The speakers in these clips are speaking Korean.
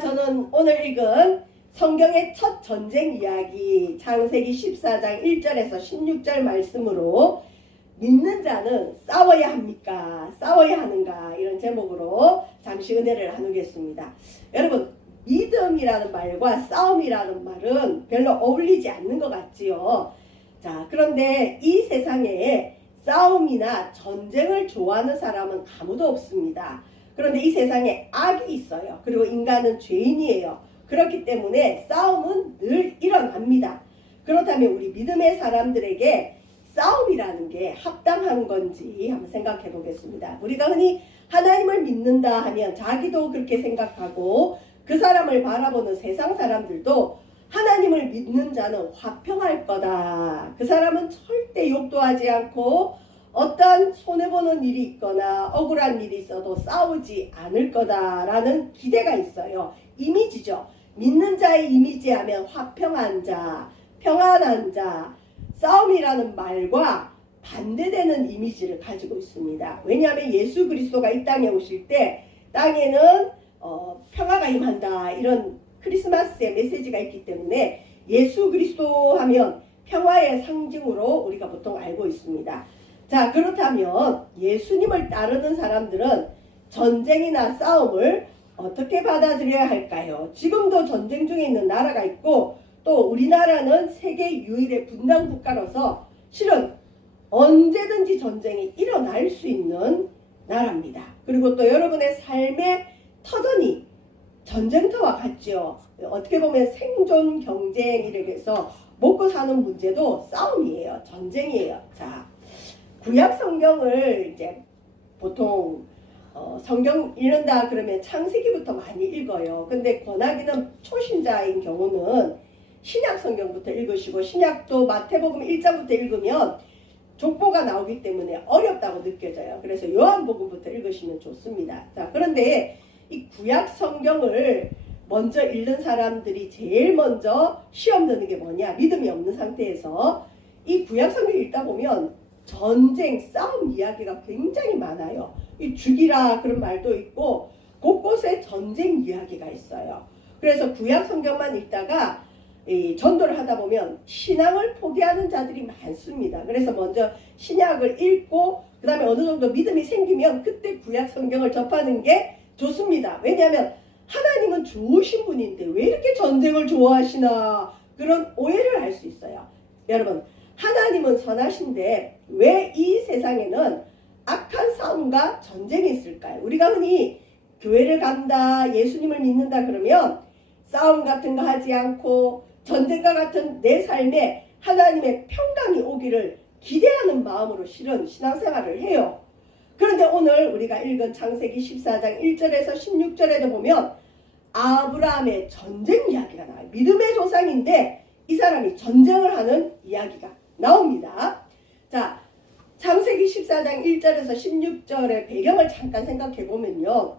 저는 오늘 읽은 성경의 첫 전쟁 이야기 창세기 14장 1절에서 16절 말씀으로 믿는 자는 싸워야 합니까? 싸워야 하는가? 이런 제목으로 잠시 은혜를 나누겠습니다. 여러분, 믿음이라는 말과 싸움이라는 말은 별로 어울리지 않는 것 같지요. 자, 그런데 이 세상에 싸움이나 전쟁을 좋아하는 사람은 아무도 없습니다. 그런데 이 세상에 악이 있어요. 그리고 인간은 죄인이에요. 그렇기 때문에 싸움은 늘 일어납니다. 그렇다면 우리 믿음의 사람들에게 싸움이라는 게 합당한 건지 한번 생각해 보겠습니다. 우리가 흔히 하나님을 믿는다 하면 자기도 그렇게 생각하고 그 사람을 바라보는 세상 사람들도 하나님을 믿는 자는 화평할 거다. 그 사람은 절대 욕도 하지 않고 어떠한 손해보는 일이 있거나 억울한 일이 있어도 싸우지 않을 거다라는 기대가 있어요. 이미지죠. 믿는 자의 이미지 하면 화평한 자, 평안한 자, 싸움이라는 말과 반대되는 이미지를 가지고 있습니다. 왜냐하면 예수 그리스도가 이 땅에 오실 때 땅에는 평화가 임한다 이런 크리스마스의 메시지가 있기 때문에 예수 그리스도 하면 평화의 상징으로 우리가 보통 알고 있습니다. 자, 그렇다면 예수님을 따르는 사람들은 전쟁이나 싸움을 어떻게 받아들여야 할까요? 지금도 전쟁 중에 있는 나라가 있고 또 우리나라는 세계 유일의 분단 국가로서 실은 언제든지 전쟁이 일어날 수 있는 나라입니다. 그리고 또 여러분의 삶의 터전이 전쟁터와 같죠. 어떻게 보면 생존 경쟁이라고 해서 먹고 사는 문제도 싸움이에요. 전쟁이에요. 자, 구약 성경을 이제 보통 성경 읽는다 그러면 창세기부터 많이 읽어요. 근데 권하기는 초신자인 경우는 신약 성경부터 읽으시고 신약도 마태복음 1장부터 읽으면 족보가 나오기 때문에 어렵다고 느껴져요. 그래서 요한복음부터 읽으시면 좋습니다. 자, 그런데 이 구약 성경을 먼저 읽는 사람들이 제일 먼저 시험 드는 게 뭐냐? 믿음이 없는 상태에서 이 구약 성경 읽다 보면 전쟁, 싸움 이야기가 굉장히 많아요. 이 죽이라 그런 말도 있고 곳곳에 전쟁 이야기가 있어요. 그래서 구약 성경만 읽다가 전도를 하다 보면 신앙을 포기하는 자들이 많습니다. 그래서 먼저 신약을 읽고 그 다음에 어느 정도 믿음이 생기면 그때 구약 성경을 접하는 게 좋습니다. 왜냐하면 하나님은 좋으신 분인데 왜 이렇게 전쟁을 좋아하시나 그런 오해를 할 수 있어요. 여러분, 하나님은 선하신데 왜 이 세상에는 악한 싸움과 전쟁이 있을까요? 우리가 흔히 교회를 간다, 예수님을 믿는다 그러면 싸움 같은 거 하지 않고 전쟁과 같은 내 삶에 하나님의 평강이 오기를 기대하는 마음으로 실은 신앙생활을 해요. 그런데 오늘 우리가 읽은 창세기 14장 1절에서 16절에도 보면 아브라함의 전쟁 이야기가 나와요. 믿음의 조상인데 이 사람이 전쟁을 하는 이야기가 나옵니다. 자, 창세기 14장 1절에서 16절의 배경을 잠깐 생각해 보면요.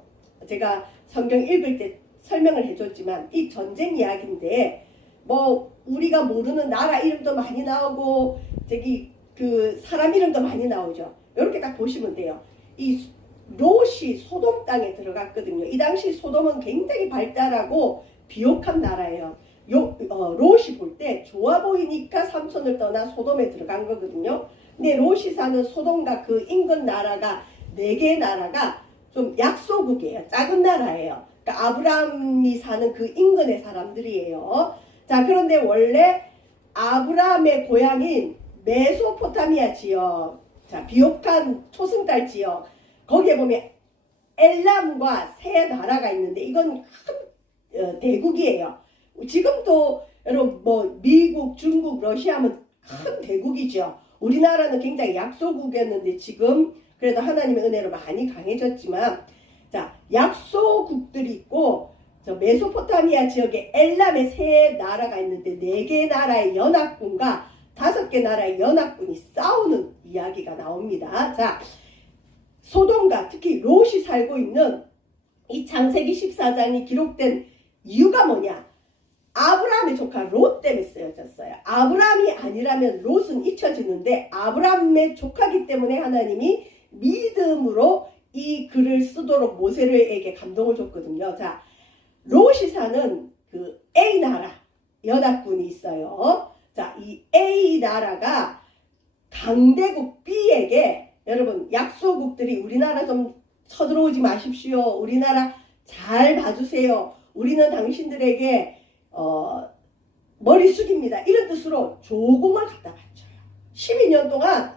제가 성경 읽을 때 설명을 해줬지만 이 전쟁 이야기인데 뭐 우리가 모르는 나라 이름도 많이 나오고 저기 그 사람 이름도 많이 나오죠. 이렇게 딱 보시면 돼요. 이 롯이 소돔 땅에 들어갔거든요. 이 당시 소돔은 굉장히 발달하고 비옥한 나라예요. 롯이 볼 때 좋아 보이니까 삼손을 떠나 소돔에 들어간 거거든요. 근데 롯이 사는 소돔과 그 인근 나라가 4개의 나라가 좀 약소국이에요. 작은 나라예요. 그러니까 아브라함이 사는 그 인근의 사람들이에요. 자, 그런데 원래 아브라함의 고향인 메소포타미아 지역, 자, 비옥한 초승달 지역, 거기에 보면 엘람과 세 나라가 있는데 이건 큰 대국이에요. 지금도 여러분 뭐 미국, 중국, 러시아 하면 큰 대국이죠. 우리나라는 굉장히 약소국이었는데 지금 그래도 하나님의 은혜로 많이 강해졌지만 자, 약소국들이 있고 저 메소포타미아 지역에 엘람의 세 나라가 있는데 4개의 나라의 연합군과 5개 나라의 연합군이 싸우는 이야기가 나옵니다. 자, 소돔과 특히 롯이 살고 있는 이 창세기 14장이 기록된 이유가 뭐냐? 아브라함의 조카 롯 때문에 쓰여졌어요. 아브라함이 아니라면 롯은 잊혀지는데 아브라함의 조카기 때문에 하나님이 믿음으로 이 글을 쓰도록 모세에게 감동을 줬거든요. 자, 롯이 사는 그 A 나라 연합군이 있어요. 자, 이 A 나라가 강대국 B에게 여러분 약소국들이 우리나라 좀 쳐들어오지 마십시오. 우리나라 잘 봐주세요. 우리는 당신들에게 머리 숙입니다. 이런 뜻으로 조공을 갖다 바쳐요. 12년 동안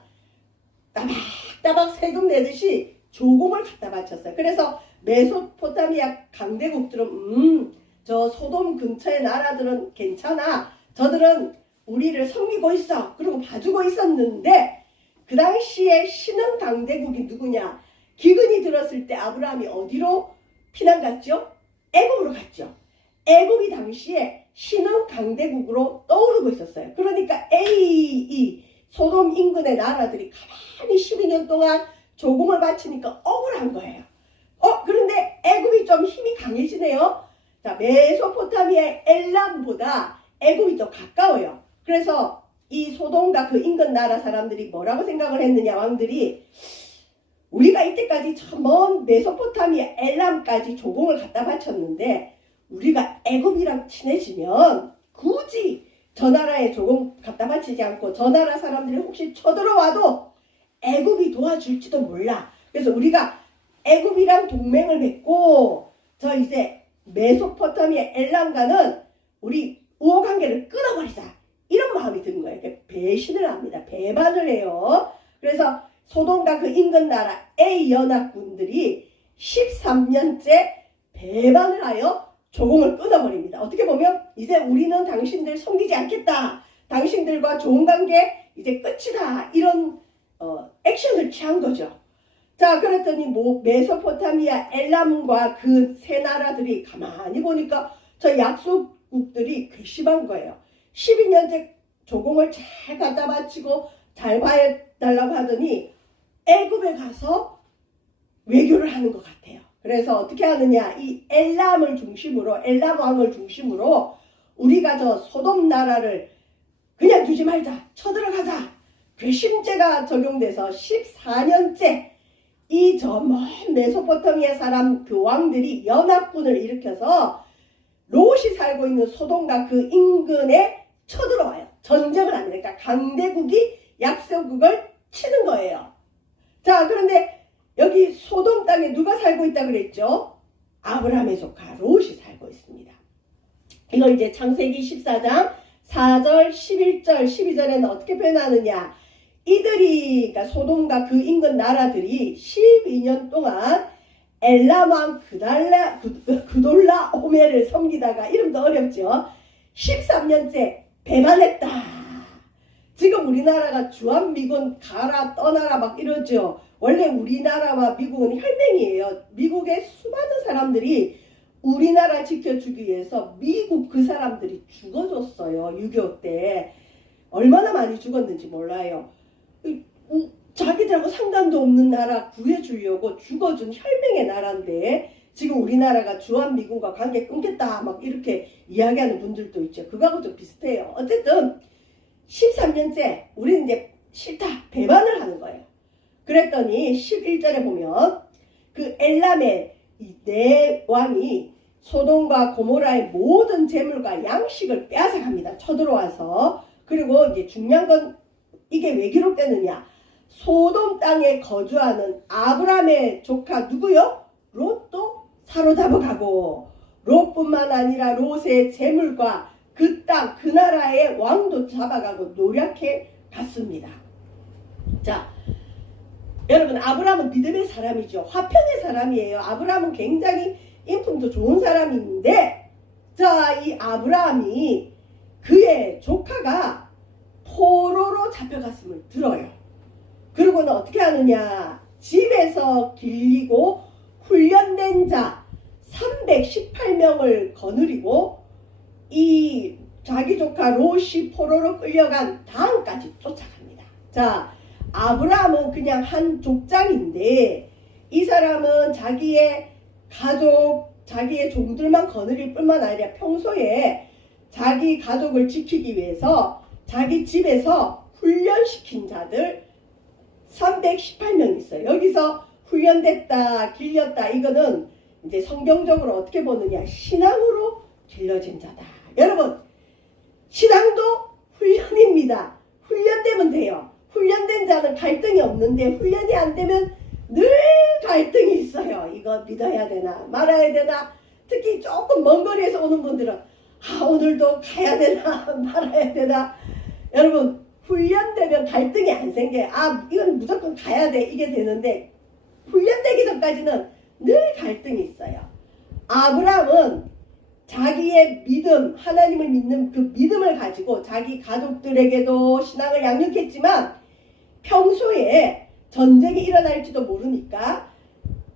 따박따박 세금 내듯이 조공을 갖다 바쳤어요. 그래서 메소포타미아 강대국들은 저 소돔 근처의 나라들은 괜찮아. 저들은 우리를 섬기고 있어. 그리고 봐주고 있었는데 그 당시에 신흥 강대국이 누구냐? 기근이 들었을 때 아브라함이 어디로 피난 갔죠? 애굽으로 갔죠. 애굽이 당시에 신흥 강대국으로 떠오르고 있었어요. 그러니까 이 소돔 인근의 나라들이 가만히 12년 동안 조공을 바치니까 억울한 거예요. 그런데 애굽이 좀 힘이 강해지네요. 자, 메소포타미아의 엘람보다 애굽이 더 가까워요. 그래서 이 소돔과 그 인근 나라 사람들이 뭐라고 생각을 했느냐, 왕들이 우리가 이때까지 참 먼 메소포타미아 엘람까지 조공을 갖다 바쳤는데 우리가 애굽이랑 친해지면 굳이 저 나라에 조공 갖다 바치지 않고 저 나라 사람들이 혹시 쳐들어와도 애굽이 도와줄지도 몰라. 그래서 우리가 애굽이랑 동맹을 맺고 저 이제 메소포타미아 엘람과는 우리 우호관계를 끊어버리자. 이런 마음이 든 거예요. 배신을 합니다. 배반을 해요. 그래서 소돔과 그 인근 나라 A 연합군들이 13년째 배반을 하여 조공을 끊어버립니다. 어떻게 보면 이제 우리는 당신들 섬기지 않겠다. 당신들과 좋은 관계 이제 끝이다. 이런 액션을 취한 거죠. 자, 그랬더니 메소포타미아 엘람과 그 세 나라들이 가만히 보니까 저 약소국들이 괘씸한 거예요. 12년째 조공을 잘 갖다 바치고 잘 봐달라고 하더니 애굽에 가서 외교를 하는 것 같아요. 그래서 어떻게 하느냐, 이 엘람 왕을 중심으로 우리가 저 소돔 나라를 그냥 두지 말자, 쳐들어가자. 괘씸죄가 적용돼서 14년째 이 저 먼 메소포타미아 사람 그 왕들이 연합군을 일으켜서 롯이 살고 있는 소돔과 그 인근에 쳐들어와요. 전쟁을 합니다. 그러니까 강대국이 약소국을 치는 거예요. 자, 그런데 여기 소돔 땅에 누가 살고 있다 그랬죠? 아브라함의 조카 롯이 살고 있습니다. 이걸 이제 창세기 14장 4절, 11절, 12절에는 어떻게 표현하느냐? 이들이, 그러니까 소돔과 그 인근 나라들이 12년 동안 엘람 왕 그돌라 오멜을 섬기다가, 이름도 어렵죠? 13년째 배반했다. 지금 우리나라가 주한미군 가라 떠나라 막 이러죠. 원래 우리나라와 미국은 혈맹이에요. 미국의 수많은 사람들이 우리나라 지켜주기 위해서 미국 그 사람들이 죽어줬어요. 6.25 때. 얼마나 많이 죽었는지 몰라요. 자기들하고 상관도 없는 나라 구해주려고 죽어준 혈맹의 나라인데 지금 우리나라가 주한미군과 관계 끊겠다 막 이렇게 이야기하는 분들도 있죠. 그거하고 좀 비슷해요. 어쨌든 13년째 우리는 이제 싫다, 배반을 하는 거예요. 그랬더니 11절에 보면 그 엘람의 네 왕이 소돔과 고모라의 모든 재물과 양식을 빼앗아갑니다. 쳐들어와서. 그리고 이제 중요한 건 이게 왜 기록되느냐? 소돔 땅에 거주하는 아브라함의 조카 누구요? 롯도 사로잡아 가고, 롯뿐만 아니라 롯의 재물과 그 땅, 그 나라의 왕도 잡아가고 노략해 갔습니다. 자, 여러분, 아브라함은 믿음의 사람이죠. 화평의 사람이에요. 아브라함은 굉장히 인품도 좋은 사람인데, 자, 이 아브라함이 그의 조카가 포로로 잡혀갔음을 들어요. 그리고는 어떻게 하느냐? 집에서 길리고 훈련된 자 318명을 거느리고 이 자기 조카 롯이 포로로 끌려간 다음까지 쫓아갑니다. 자, 아브라함은 그냥 한 족장인데 이 사람은 자기의 가족, 자기의 종들만 거느릴 뿐만 아니라 평소에 자기 가족을 지키기 위해서 자기 집에서 훈련시킨 자들 318명 있어요. 여기서 훈련됐다, 길렸다, 이거는 이제 성경적으로 어떻게 보느냐, 신앙으로 길러진 자다. 여러분, 신앙도 훈련입니다. 훈련되면 돼요. 훈련된 자는 갈등이 없는데 훈련이 안 되면 늘 갈등이 있어요. 이거 믿어야 되나 말아야 되나. 특히 조금 먼 거리에서 오는 분들은 오늘도 가야 되나 말아야 되나. 여러분, 훈련되면 갈등이 안 생겨요. 이건 무조건 가야 돼 이게 되는데, 훈련되기 전까지는 늘 갈등이 있어요. 아브라함은 자기의 믿음, 하나님을 믿는 그 믿음을 가지고 자기 가족들에게도 신앙을 양육했지만 평소에 전쟁이 일어날지도 모르니까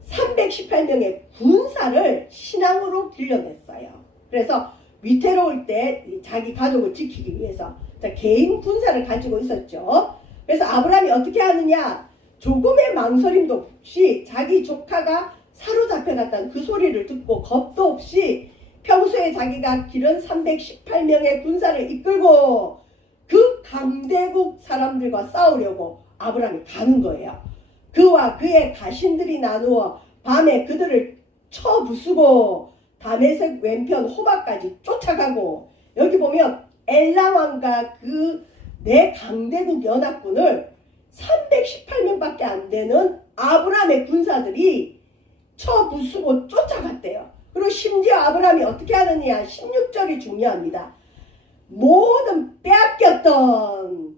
318명의 군사를 신앙으로 길러냈어요. 그래서 위태로울 때 자기 가족을 지키기 위해서 개인 군사를 가지고 있었죠. 그래서 아브라함이 어떻게 하느냐, 조금의 망설임도 없이 자기 조카가 사로잡혀갔다는 그 소리를 듣고 겁도 없이 평소에 자기가 기른 318명의 군사를 이끌고 그 강대국 사람들과 싸우려고 아브라함이 가는 거예요. 그와 그의 가신들이 나누어 밤에 그들을 쳐 부수고 다메섹 왼편 호박까지 쫓아가고, 여기 보면 엘람 왕과 그 네 강대국 연합군을 318명밖에 안 되는 아브라함의 군사들이 쳐 부수고 쫓아갔대요. 그리고 심지어 아브라함이 어떻게 하느냐, 16절이 중요합니다. 모든 빼앗겼던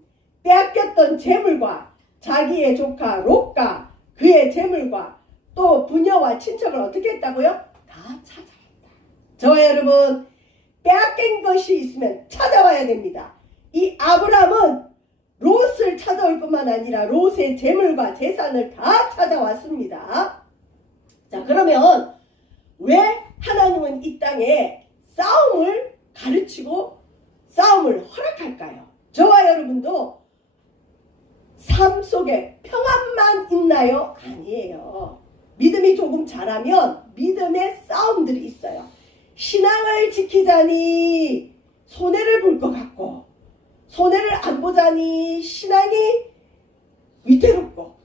재물과 자기의 조카 롯과 그의 재물과 또 부녀와 친척을 어떻게 했다고요? 다 찾아왔다. 저와 여러분, 빼앗긴 것이 있으면 찾아와야 됩니다. 이 아브라함은 롯을 찾아올 뿐만 아니라 롯의 재물과 재산을 다 찾아왔습니다. 자, 그러면 왜 하나님은 이 땅에 싸움을 가르치고 싸움을 허락할까요? 저와 여러분도 삶 속에 평안만 있나요? 아니에요. 믿음이 조금 자라면 믿음의 싸움들이 있어요. 신앙을 지키자니 손해를 볼 것 같고, 손해를 안 보자니 신앙이 위태롭고,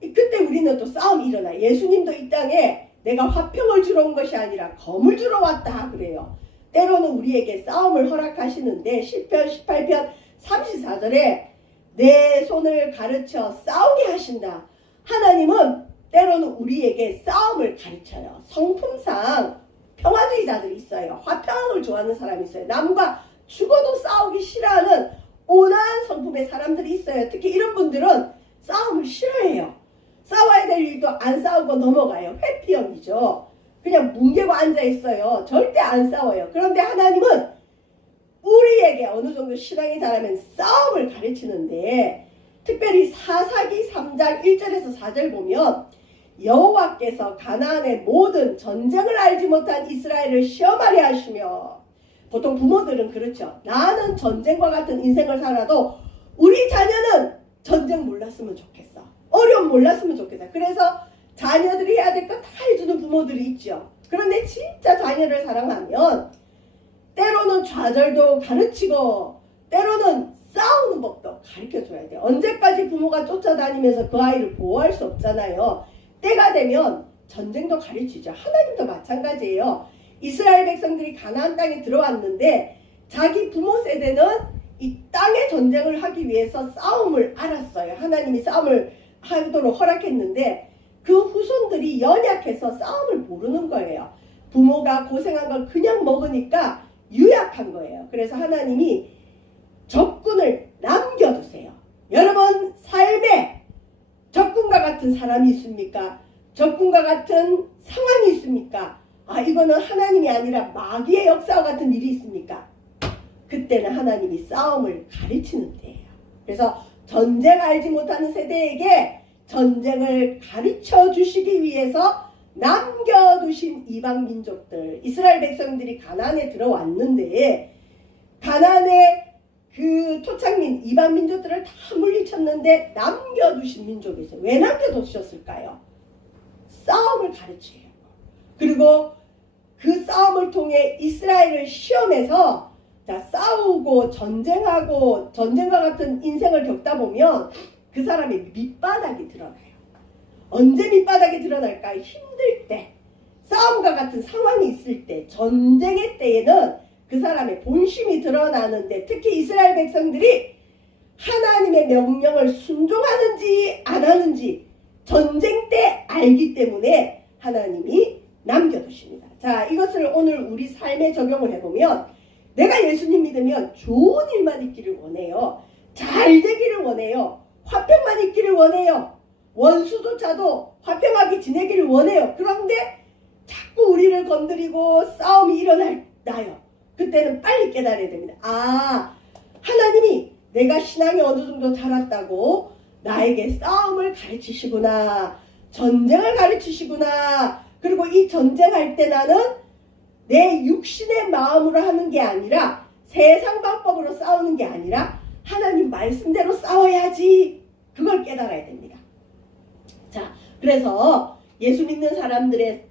그때 우리는 또 싸움이 일어나요. 예수님도 이 땅에 내가 화평을 주러 온 것이 아니라 검을 주러 왔다 그래요. 때로는 우리에게 싸움을 허락하시는데 시편 18편 34절에 내 손을 가르쳐 싸우게 하신다. 하나님은 때로는 우리에게 싸움을 가르쳐요. 성품상 평화주의자들이 있어요. 화평을 좋아하는 사람이 있어요. 남과 죽어도 싸우기 싫어하는 온화한 성품의 사람들이 있어요. 특히 이런 분들은 싸움을 싫어해요. 싸워야 될 일도 안 싸우고 넘어가요. 회피형이죠. 그냥 뭉개고 앉아있어요. 절대 안 싸워요. 그런데 하나님은 우리에게 어느 정도 신앙이 자라면 싸움을 가르치는데, 특별히 사사기 3장 1절에서 4절 보면 여호와께서 가나안의 모든 전쟁을 알지 못한 이스라엘을 시험하려 하시며, 보통 부모들은 그렇죠. 나는 전쟁과 같은 인생을 살아도 우리 자녀는 전쟁 몰랐으면 좋겠어. 어려움 몰랐으면 좋겠어. 그래서 자녀들이 해야 될 거 다 해주는 부모들이 있죠. 그런데 진짜 자녀를 사랑하면 때로는 좌절도 가르치고 때로는 싸우는 법도 가르쳐줘야 돼요. 언제까지 부모가 쫓아다니면서 그 아이를 보호할 수 없잖아요. 때가 되면 전쟁도 가르치죠. 하나님도 마찬가지예요. 이스라엘 백성들이 가나안 땅에 들어왔는데 자기 부모 세대는 이 땅의 전쟁을 하기 위해서 싸움을 알았어요. 하나님이 싸움을 하도록 허락했는데 그 후손들이 연약해서 싸움을 모르는 거예요. 부모가 고생한 걸 그냥 먹으니까 유약한 거예요. 그래서 하나님이 적군을 남겨두세요. 여러분 삶에 적군과 같은 사람이 있습니까? 적군과 같은 상황이 있습니까? 이거는 하나님이 아니라 마귀의 역사와 같은 일이 있습니까? 그때는 하나님이 싸움을 가르치는 때예요. 그래서 전쟁 알지 못하는 세대에게 전쟁을 가르쳐 주시기 위해서 남겨두신 이방 민족들, 이스라엘 백성들이 가나안에 들어왔는데 가나안의 그 토착민 이방 민족들을 다 물리쳤는데 남겨두신 민족이 있어요. 왜 남겨두셨을까요? 싸움을 가르쳐요. 그리고 그 싸움을 통해 이스라엘을 시험해서 싸우고 전쟁하고 전쟁과 같은 인생을 겪다 보면 그 사람의 밑바닥이 드러나요. 언제 밑바닥이 드러날까? 힘들 때, 싸움과 같은 상황이 있을 때, 전쟁의 때에는 그 사람의 본심이 드러나는데, 특히 이스라엘 백성들이 하나님의 명령을 순종하는지 안 하는지 전쟁 때 알기 때문에 하나님이 남겨두십니다. 자, 이것을 오늘 우리 삶에 적용을 해보면, 내가 예수님 믿으면 좋은 일만 있기를 원해요. 잘 되기를 원해요. 화평만 있기를 원해요. 원수조차도 화평하게 지내기를 원해요. 그런데 자꾸 우리를 건드리고 싸움이 일어나요. 그때는 빨리 깨달아야 됩니다. 아, 하나님이 내가 신앙이 어느 정도 자랐다고 나에게 싸움을 가르치시구나. 전쟁을 가르치시구나. 그리고 이 전쟁할 때 나는 내 육신의 마음으로 하는 게 아니라, 세상 방법으로 싸우는 게 아니라 하나님 말씀대로 싸워야지. 그걸 깨달아야 됩니다. 자, 그래서 예수 믿는 사람들의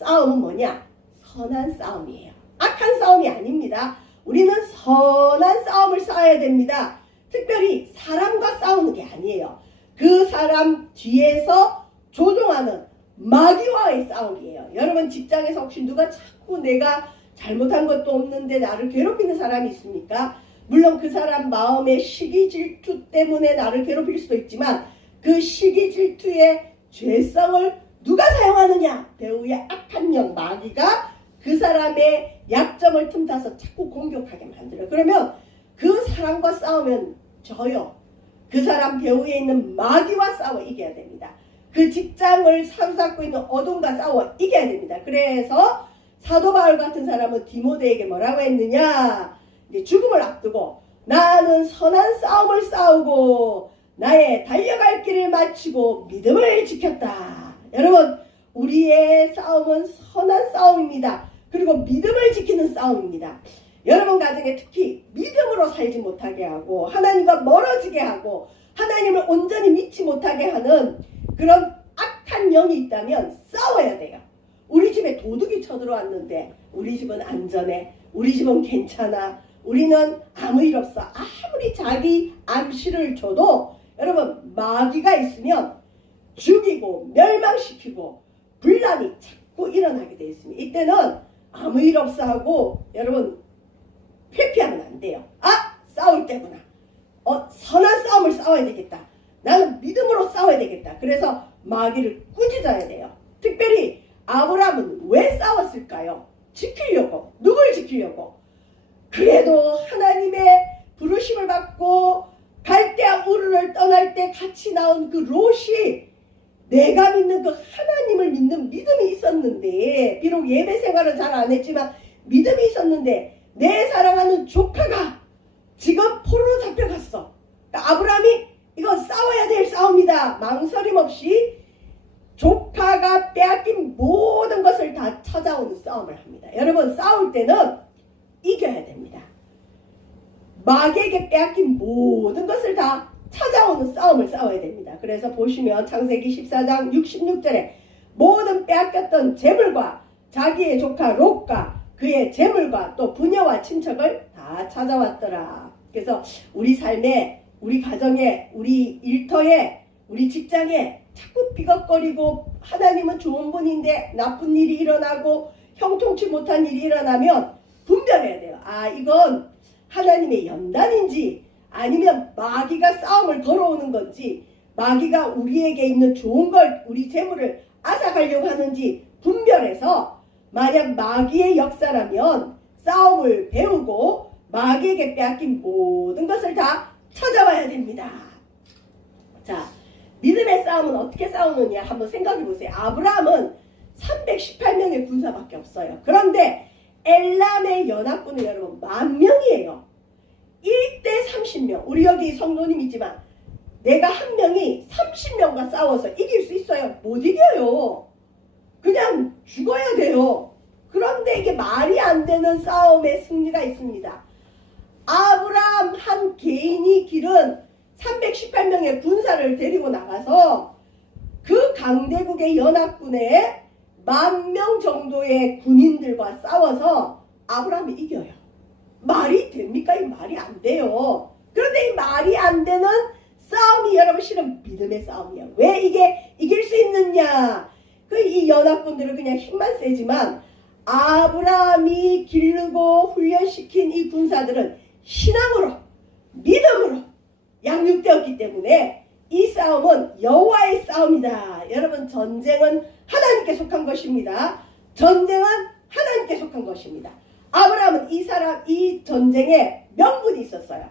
싸움은 뭐냐? 선한 싸움이에요. 악한 싸움이 아닙니다. 우리는 선한 싸움을 싸워야 됩니다. 특별히 사람과 싸우는 게 아니에요. 그 사람 뒤에서 조종하는 마귀와의 싸움이에요. 여러분, 직장에서 혹시 누가 자꾸 내가 잘못한 것도 없는데 나를 괴롭히는 사람이 있습니까? 물론 그 사람 마음의 시기 질투 때문에 나를 괴롭힐 수도 있지만, 그 시기 질투의 죄성을 누가 사용하느냐? 배후의 악한 영, 마귀가 그 사람의 약점을 틈타서 자꾸 공격하게 만들어요. 그러면 그 사람과 싸우면 져요. 그 사람 배후에 있는 마귀와 싸워 이겨야 됩니다. 그 직장을 사로잡고 있는 어둠과 싸워 이겨야 됩니다. 그래서 사도 바울 같은 사람은 디모데에게 뭐라고 했느냐? 이제 죽음을 앞두고 나는 선한 싸움을 싸우고 나의 달려갈 길을 마치고 믿음을 지켰다. 여러분, 우리의 싸움은 선한 싸움입니다. 그리고 믿음을 지키는 싸움입니다. 여러분 가정에 특히 믿음으로 살지 못하게 하고 하나님과 멀어지게 하고 하나님을 온전히 믿지 못하게 하는 그런 악한 영이 있다면 싸워야 돼요. 우리 집에 도둑이 쳐들어왔는데 우리 집은 안전해. 우리 집은 괜찮아. 우리는 아무 일 없어. 아무리 자기 암시를 줘도 여러분, 마귀가 있으면 죽이고 멸망시키고 분란이 자꾸 일어나게 되어 있습니다. 이때는 아무 일 없어 하고 여러분 회피하면 안 돼요. 아, 싸울 때구나. 선한 싸움을 싸워야 되겠다. 나는 믿음으로 싸워야 되겠다. 그래서 마귀를 꾸짖어야 돼요. 특별히 아브라함은 왜 싸웠을까요? 지키려고. 누굴 지키려고? 그래도 하나님의 부르심을 받고 갈대아 우르를 떠날 때 같이 나온 그 롯이 내가 믿는 그 하나님을 믿는 믿음이 있었는데, 비록 예배 생활은 잘 안 했지만 믿음이 있었는데 내 사랑하는 조카가 지금 포로로 잡혀갔어. 그러니까 아브라함이 이건 싸워야 될 싸움이다. 망설임 없이 조카가 빼앗긴 모든 것을 다 찾아오는 싸움을 합니다. 여러분, 싸울 때는 이겨야 됩니다. 마귀에게 빼앗긴 모든 것을 다 찾아오는 싸움을 싸워야 됩니다. 그래서 보시면 창세기 14장 66절에 모든 빼앗겼던 재물과 자기의 조카 롯과 그의 재물과 또 부녀와 친척을 다 찾아왔더라. 그래서 우리 삶에, 우리 가정에, 우리 일터에, 우리 직장에 자꾸 삐걱거리고 하나님은 좋은 분인데 나쁜 일이 일어나고 형통치 못한 일이 일어나면 분별해야 돼요. 아, 이건 하나님의 연단인지 아니면 마귀가 싸움을 걸어오는 건지, 마귀가 우리에게 있는 좋은 걸, 우리 재물을 앗아가려고 하는지 분별해서, 만약 마귀의 역사라면 싸움을 배우고 마귀에게 빼앗긴 모든 것을 다 찾아와야 됩니다. 자, 믿음의 싸움은 어떻게 싸우느냐 한번 생각해 보세요. 아브라함은 318명의 군사밖에 없어요. 그런데 엘람의 연합군은 여러분 10,000명이에요. 1대 30명. 우리 여기 성도님 있지만 내가 한 명이 30명과 싸워서 이길 수 있어요? 못 이겨요. 그냥 죽어야 돼요. 그런데 이게 말이 안 되는 싸움의 승리가 있습니다. 아브라함 한 개인이 기른 318명의 군사를 데리고 나가서 그 강대국의 연합군에 10,000명 정도의 군인들과 싸워서 아브라함이 이겨요. 말이 됩니까? 이 말이 안 돼요. 그런데 이 말이 안 되는 싸움이 여러분 실은 믿음의 싸움이에요. 왜 이게 이길 수 있느냐? 그 이 연합군들은 그냥 힘만 세지만 아브라함이 기르고 훈련시킨 이 군사들은 신앙으로 믿음으로 양육되었기 때문에 이 싸움은 여호와의 싸움이다. 여러분, 전쟁은 하나님께 속한 것입니다. 전쟁은 하나님께 속한 것입니다. 아브라함은 이 전쟁에 명분이 있었어요.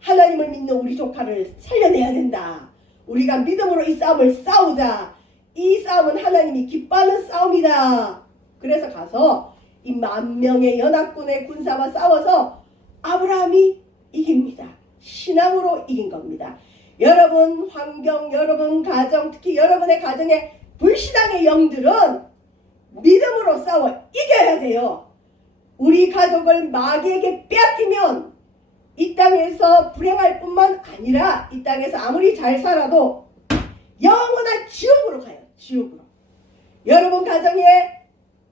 하나님을 믿는 우리 조카를 살려내야 된다. 우리가 믿음으로 이 싸움을 싸우자. 이 싸움은 하나님이 기뻐하는 싸움이다. 그래서 가서 이 10,000명의 연합군의 군사와 싸워서 아브라함이 이깁니다. 신앙으로 이긴 겁니다. 여러분 환경, 여러분 가정, 특히 여러분의 가정에 불신앙의 영들은 믿음으로 싸워 이겨야 돼요. 우리 가족을 마귀에게 빼앗기면 이 땅에서 불행할 뿐만 아니라 이 땅에서 아무리 잘 살아도 영원한 지옥으로 가요. 지옥으로. 여러분 가정에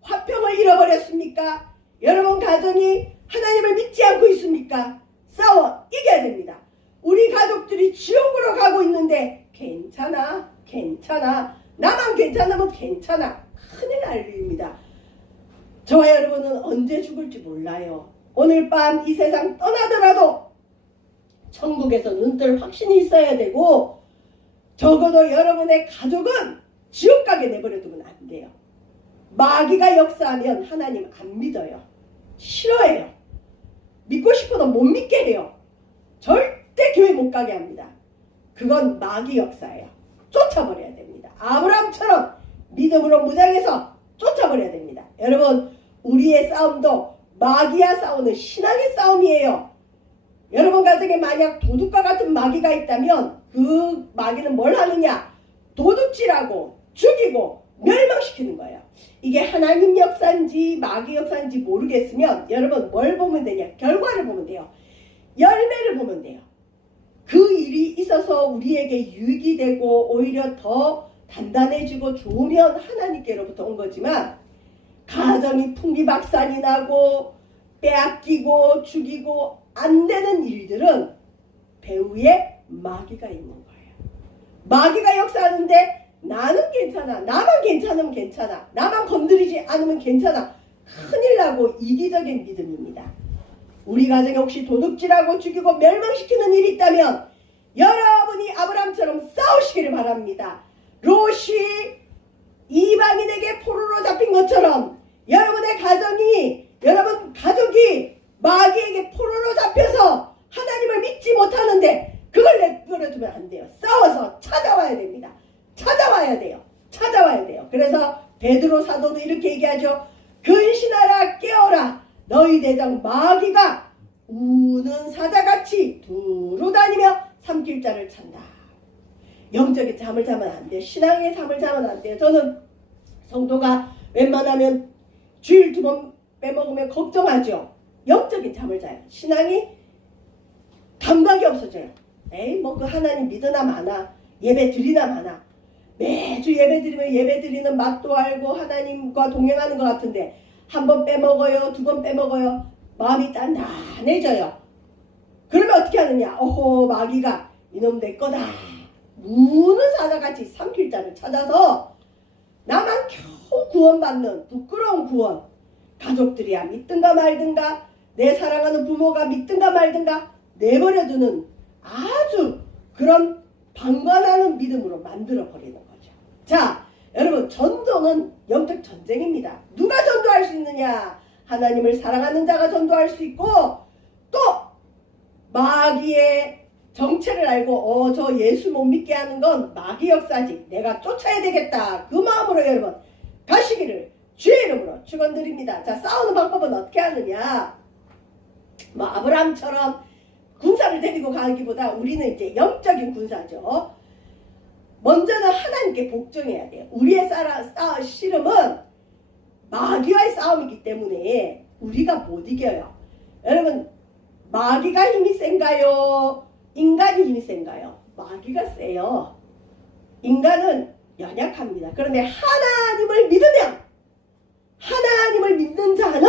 화평을 잃어버렸습니까? 여러분 가정이 하나님을 믿지 않고 있습니까? 싸워 이겨야 됩니다. 우리 가족들이 지옥으로 가고 있는데 괜찮아, 괜찮아, 나만 괜찮으면 괜찮아. 큰일 날 일입니다. 저와 여러분은 언제 죽을지 몰라요. 오늘 밤 이 세상 떠나더라도 천국에서 눈뜰 확신이 있어야 되고, 적어도 여러분의 가족은 지옥 가게 내버려두면 안 돼요. 마귀가 역사하면 하나님 안 믿어요. 싫어해요. 믿고 싶어도 못 믿게 해요. 절대 교회 못 가게 합니다. 그건 마귀 역사예요. 쫓아버려야 됩니다. 아브라함처럼 믿음으로 무장해서 쫓아버려야 됩니다. 여러분, 우리의 싸움도 마귀와 싸우는 신앙의 싸움이에요. 여러분 가정에 만약 도둑과 같은 마귀가 있다면 그 마귀는 뭘 하느냐? 도둑질하고 죽이고 멸망시키는 거예요. 이게 하나님 역사인지 마귀 역사인지 모르겠으면 여러분 뭘 보면 되냐? 결과를 보면 돼요. 열매를 보면 돼요. 그 일이 있어서 우리에게 유익이 되고 오히려 더 단단해지고 좋으면 하나님께로부터 온 거지만, 가정이 풍비박산이 나고 빼앗기고 죽이고 안 되는 일들은 배후에 마귀가 있는 거예요. 마귀가 역사하는데 나는 괜찮아, 나만 괜찮으면 괜찮아, 나만 건드리지 않으면 괜찮아. 큰일 나고 이기적인 믿음입니다. 우리 가정에 혹시 도둑질하고 죽이고 멸망시키는 일이 있다면 여러분이 아브라함처럼 싸우시기를 바랍니다. 롯이 이방인에게 포로로 잡힌 것처럼 여러분의 가정이, 여러분 가족이 마귀에게 포로로 잡혀서 하나님을 믿지 못하는데 그걸 내버려두면 안 돼요. 싸워서 찾아와야 됩니다. 찾아와야 돼요. 찾아와야 돼요. 그래서 베드로 사도도 이렇게 얘기하죠. 근신하라, 깨어라. 너희 대장 마귀가 우는 사자같이 두루 다니며 삼킬 자를 찬다. 영적인 잠을 자면 안 돼요. 신앙의 잠을 자면 안 돼요. 저는 성도가 웬만하면 주일 2번 빼먹으면 걱정하죠. 영적인 잠을 자요. 신앙이 감각이 없어져요. 에이 뭐 그 하나님 믿으나 마나, 예배 드리나 마나, 매주 예배 드리면 예배 드리는 맛도 알고 하나님과 동행하는 것 같은데 1번 빼먹어요, 2번 빼먹어요, 마음이 단단해져요. 그러면 어떻게 하느냐? 어허, 마귀가 이놈 내 거다, 무는 사자같이 삼킬 자를 찾아서 나만 겨우 구원받는 부끄러운 구원, 가족들이야 믿든가 말든가, 내 사랑하는 부모가 믿든가 말든가 내버려두는 아주 그런 방관하는 믿음으로 만들어버리는 거죠. 자, 여러분, 전도는 영적 전쟁입니다. 누가 전도할 수 있느냐? 하나님을 사랑하는 자가 전도할 수 있고, 또 마귀의 정체를 알고 저 예수 못 믿게 하는 건 마귀 역사지, 내가 쫓아야 되겠다, 그 마음으로 여러분 가시기를 주의 이름으로 축원드립니다. 자, 싸우는 방법은 어떻게 하느냐? 뭐 아브라함처럼 군사를 데리고 가기보다 우리는 이제 영적인 군사죠. 먼저는 하나님께 복종해야 돼요. 우리의 씨름은 마귀와의 싸움이기 때문에 우리가 못 이겨요. 여러분, 마귀가 힘이 센가요? 인간이 힘이 센가요? 마귀가 세요. 인간은 연약합니다. 그런데 하나님을 믿으면, 하나님을 믿는 자는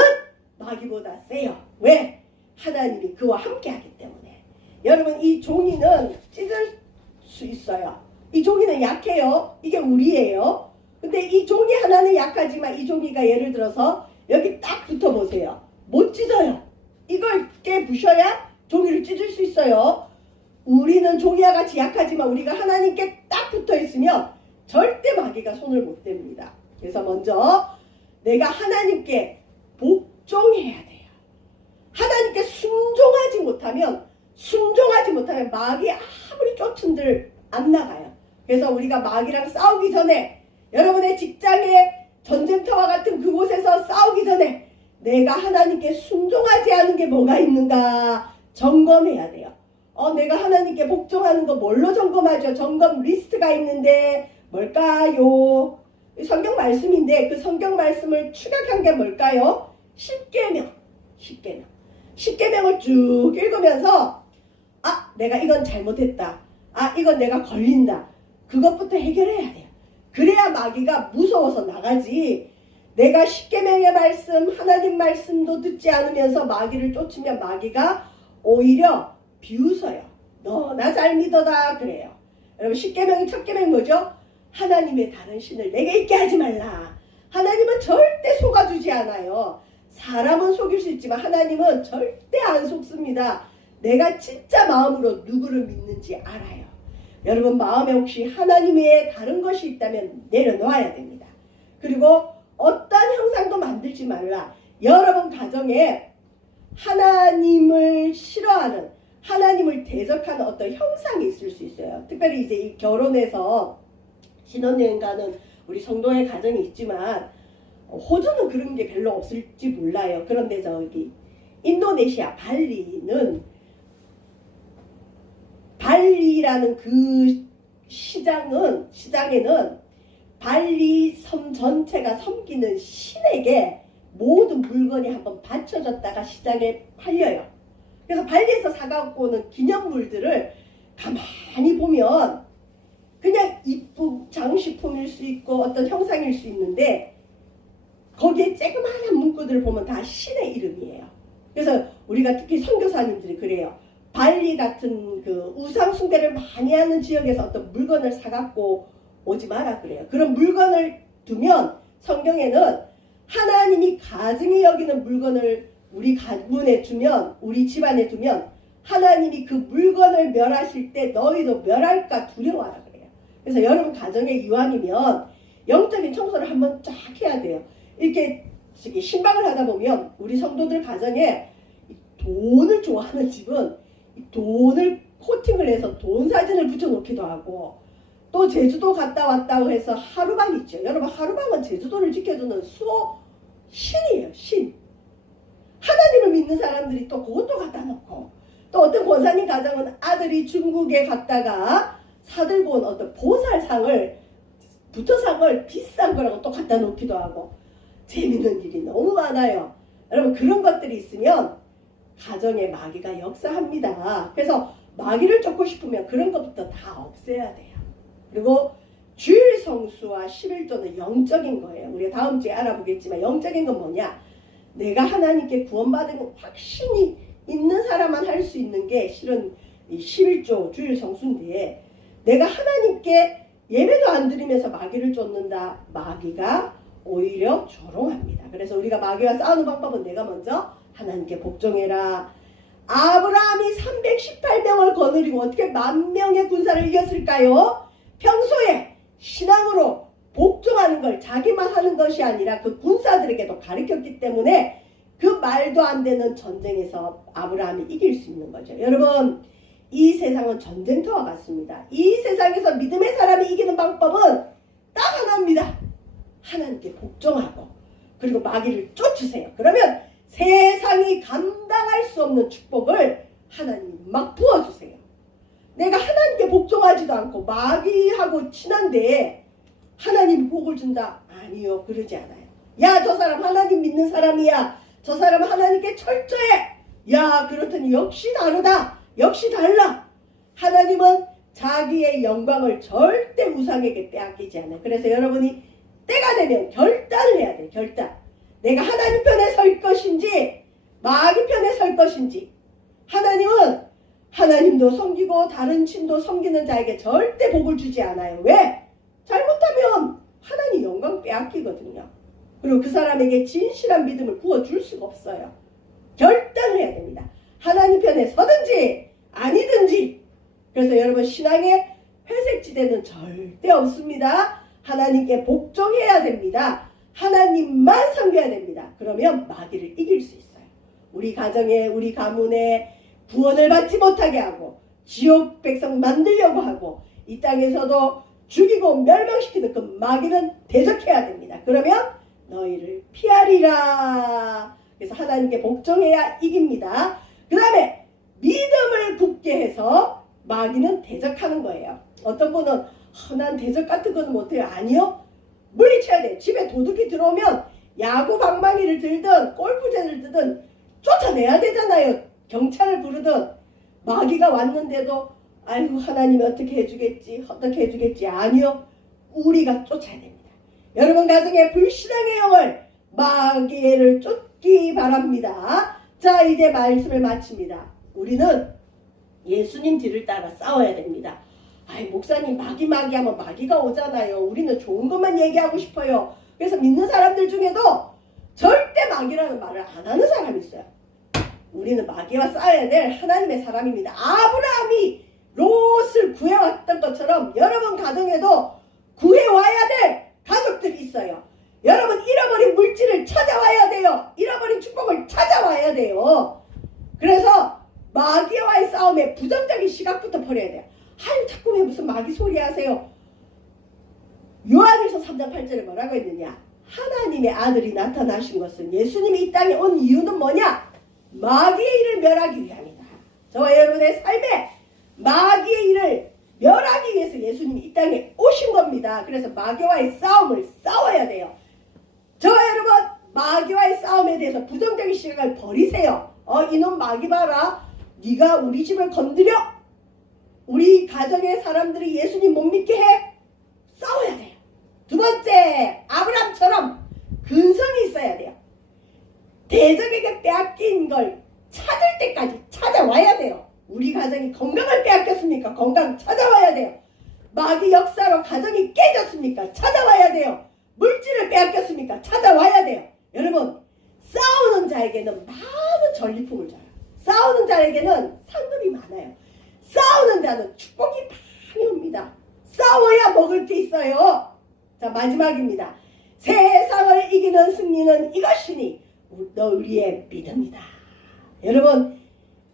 마귀보다 세요. 왜? 하나님이 그와 함께 하기 때문에. 여러분, 이 종이는 찢을 수 있어요. 이 종이는 약해요. 이게 우리예요. 근데 이 종이 하나는 약하지만 이 종이가 예를 들어서 여기 딱 붙어보세요. 못 찢어요. 이걸 깨부셔야 종이를 찢을 수 있어요. 우리는 종이와 같이 약하지만 우리가 하나님께 딱 붙어있으면 절대 마귀가 손을 못 댑니다. 그래서 먼저 내가 하나님께 복종해야 돼요. 하나님께 순종하지 못하면 마귀 아무리 쫓은들 안 나가요. 그래서 우리가 마귀랑 싸우기 전에 여러분의 직장의 전쟁터와 같은 그곳에서 싸우기 전에 내가 하나님께 순종하지 않은 게 뭐가 있는가 점검해야 돼요. 내가 하나님께 복종하는 거 뭘로 점검하죠? 점검 리스트가 있는데 뭘까요? 성경 말씀인데 그 성경 말씀을 축약한 게 뭘까요? 10계명. 10계명을 쭉 읽으면서 내가 이건 잘못했다. 이건 내가 걸린다. 그것부터 해결해야 돼요. 그래야 마귀가 무서워서 나가지. 내가 10계명의 말씀, 하나님 말씀도 듣지 않으면서 마귀를 쫓으면 마귀가 오히려 비웃어요. 너나 잘 믿어다 그래요. 여러분 10계명의 첫 계명이 뭐죠? 하나님의 다른 신을 내게 있게 하지 말라. 하나님은 절대 속아주지 않아요. 사람은 속일 수 있지만 하나님은 절대 안 속습니다. 내가 진짜 마음으로 누구를 믿는지 알아요. 여러분 마음에 혹시 하나님 외에 다른 것이 있다면 내려놓아야 됩니다. 그리고 어떤 형상도 만들지 말라. 여러분 가정에 하나님을 싫어하는, 하나님을 대적하는 어떤 형상이 있을 수 있어요. 특별히 이제 이 결혼해서 신혼여행 가는 우리 성도의 가정이 있지만 호주는 그런 게 별로 없을지 몰라요. 그런데 저기 인도네시아 발리라는 그 시장에는 발리 섬 전체가 섬기는 신에게 모든 물건이 한번 바쳐졌다가 시장에 팔려요. 그래서 발리에서 사갖고 오는 기념물들을 가만히 보면 그냥 이쁜 장식품일 수 있고 어떤 형상일 수 있는데 거기에 쬐그마한 문구들을 보면 다 신의 이름이에요. 그래서 우리가 특히 선교사님들이 그래요. 발리 같은 그 우상 숭배를 많이 하는 지역에서 어떤 물건을 사갖고 오지 마라 그래요. 그런 물건을 두면 성경에는 하나님이 가증히 여기는 물건을 우리 가문에 두면, 우리 집안에 두면 하나님이 그 물건을 멸하실 때 너희도 멸할까 두려워하라 그래요. 그래서 여러분 가정에 이왕이면 영적인 청소를 한번 쫙 해야 돼요. 이렇게 신방을 하다 보면 우리 성도들 가정에 돈을 좋아하는 집은 돈을 코팅을 해서 돈 사진을 붙여놓기도 하고, 또 제주도 갔다 왔다고 해서 하루방 있죠. 여러분 하루방은 제주도를 지켜주는 신이에요. 신. 하나님을 믿는 사람들이 또 그것도 갖다 놓고, 또 어떤 권사님 가정은 아들이 중국에 갔다가 사들고 온 어떤 보살상을, 부처상을 비싼 거라고 또 갖다 놓기도 하고, 재밌는 일이 너무 많아요. 여러분 그런 것들이 있으면 가정에 마귀가 역사합니다. 그래서 마귀를 쫓고 싶으면 그런 것부터 다 없애야 돼요. 그리고 주일 성수와 11조는 영적인 거예요. 우리가 다음 주에 알아보겠지만 영적인 건 뭐냐? 내가 하나님께 구원받은 확신이 있는 사람만 할 수 있는 게 실은 이 11조 주일 성수인데, 내가 하나님께 예배도 안 드리면서 마귀를 쫓는다. 마귀가 오히려 조롱합니다. 그래서 우리가 마귀와 싸우는 방법은 내가 먼저 하나님께 복종해라. 아브라함이 318명을 거느리고 어떻게 10,000명의 군사를 이겼을까요? 평소에 신앙으로 복종하는 걸 자기만 하는 것이 아니라 그 군사들에게도 가르쳤기 때문에 그 말도 안 되는 전쟁에서 아브라함이 이길 수 있는 거죠. 여러분 이 세상은 전쟁터와 같습니다. 이 세상에서 믿음의 사람이 이기는 방법은 딱 하나입니다. 하나님께 복종하고 그리고 마귀를 쫓으세요. 그러면 세상이 감당할 수 없는 축복을 하나님이 막 부어주세요. 내가 하나님께 복종하지도 않고 마귀하고 친한데 하나님이 복을 준다? 아니요, 그러지 않아요. 야, 저 사람 하나님 믿는 사람이야. 저 사람 하나님께 철저해. 야, 그렇더니 역시 다르다. 역시 달라. 하나님은 자기의 영광을 절대 우상에게 빼앗기지 않아요. 그래서 여러분이 때가 되면 결단을 해야 돼요. 결단. 내가 하나님 편에 설 것인지 마귀 편에 설 것인지. 하나님은 하나님도 섬기고 다른 신도 섬기는 자에게 절대 복을 주지 않아요. 왜? 잘못하면 하나님 영광 빼앗기거든요. 그리고 그 사람에게 진실한 믿음을 부어줄 수가 없어요. 결단을 해야 됩니다. 하나님 편에 서든지 아니든지. 그래서 여러분, 신앙의 회색지대는 절대 없습니다. 하나님께 복종해야 됩니다. 하나님만 섬겨야 됩니다. 그러면 마귀를 이길 수 있어요. 우리 가정에, 우리 가문에 구원을 받지 못하게 하고 지옥 백성 만들려고 하고 이 땅에서도 죽이고 멸망시키는 그 마귀는 대적해야 됩니다. 그러면 너희를 피하리라. 그래서 하나님께 복종해야 이깁니다. 그 다음에 믿음을 굳게 해서 마귀는 대적하는 거예요. 어떤 분은 난 대적 같은 건 못해요. 아니요. 물리쳐야 돼요. 집에 도둑이 들어오면 야구 방망이를 들든 골프채를 들든 쫓아내야 되잖아요. 경찰을 부르든. 마귀가 왔는데도 아이고 하나님이 어떻게 해주겠지. 아니요. 우리가 쫓아야 됩니다. 여러분 가정에 불신앙의 영을 마귀를 쫓기 바랍니다. 자, 이제 말씀을 마칩니다. 우리는 예수님 뒤를 따라 싸워야 됩니다. 아이 목사님 마귀 하면 마귀가 오잖아요. 우리는 좋은 것만 얘기하고 싶어요. 그래서 믿는 사람들 중에도 절대 마귀라는 말을 안 하는 사람이 있어요. 우리는 마귀와 싸워야 될 하나님의 사람입니다. 아브라함이 롯을 구해왔던 것처럼 여러분 가정에도 구해와야 될 가족들이 있어요. 여러분 잃어버린 물질을 찾아와야 돼요. 잃어버린 축복을 찾아와야 돼요. 그래서 마귀와의 싸움에 부정적인 시각부터 버려야 돼요. 아유 자꾸 왜 무슨 마귀 소리 하세요. 요한일서 3장 8절에 뭐라고 했느냐. 하나님의 아들이 나타나신 것은 예수님이 이 땅에 온 이유는 뭐냐. 마귀의 일을 멸하기 위함이다. 저와 여러분의 삶에 마귀의 일을 멸하기 위해서 예수님이 이 땅에 오신 겁니다. 그래서 마귀와의 싸움을 싸워야 돼요. 저와 여러분 마귀와의 싸움에 대해서 부정적인 시각을 버리세요. 이놈 마귀 봐라. 네가 우리 집을 건드려? 우리 가정의 사람들이 예수님 못 믿게 해? 싸워야 돼요. 두 번째, 아브라함처럼 근성이 있어야 돼요. 대적에게 빼앗긴 걸 찾을 때까지 찾아와야 돼요. 우리 가정이 건강을 빼앗겼습니까? 건강 찾아와야 돼요. 마귀 역사로 가정이 깨졌습니까? 찾아와야 돼요. 물질을 빼앗겼습니까? 찾아와야 돼요. 여러분, 싸우는 자에게는 많은 전리품을 줘요. 싸우는 자에게는 상급이 많아요. 싸우는 자는 축복이 많이 옵니다. 싸워야 먹을 게 있어요. 자, 마지막입니다. 세상을 이기는 승리는 이것이니 우리의 믿음이다. 여러분,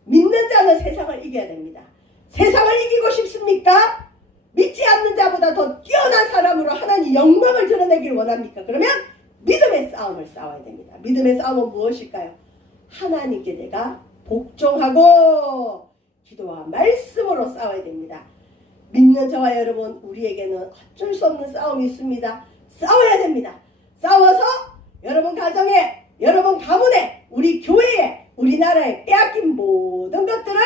믿는 자는 세상을 이겨야 됩니다. 세상을 이기고 싶습니까? 믿지 않는 자보다 더 뛰어난 사람으로 하나님 영광을 드러내기를 원합니까? 그러면 믿음의 싸움을 싸워야 됩니다. 믿음의 싸움은 무엇일까요? 하나님께 내가 복종하고 기도와 말씀으로 싸워야 됩니다. 믿는 저와 여러분, 우리에게는 어쩔 수 없는 싸움이 있습니다. 싸워야 됩니다. 싸워서 여러분 가정에, 여러분 가문에, 우리 교회에, 우리나라에 빼앗긴 모든 것들을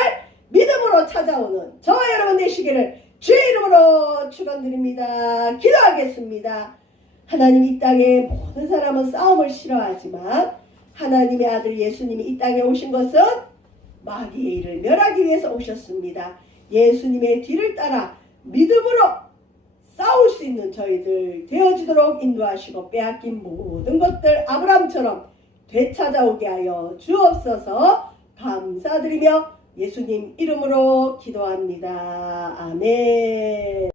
믿음으로 찾아오는 저와 여러분 되시기를 주의 이름으로 축원드립니다. 기도하겠습니다. 하나님, 이 땅에 모든 사람은 싸움을 싫어하지만 하나님의 아들 예수님이 이 땅에 오신 것은 마귀의 일을 멸하기 위해서 오셨습니다. 예수님의 뒤를 따라 믿음으로 싸울 수 있는 저희들 되어지도록 인도하시고 빼앗긴 모든 것들 아브라함처럼 되찾아오게 하여 주옵소서. 감사드리며 예수님 이름으로 기도합니다. 아멘.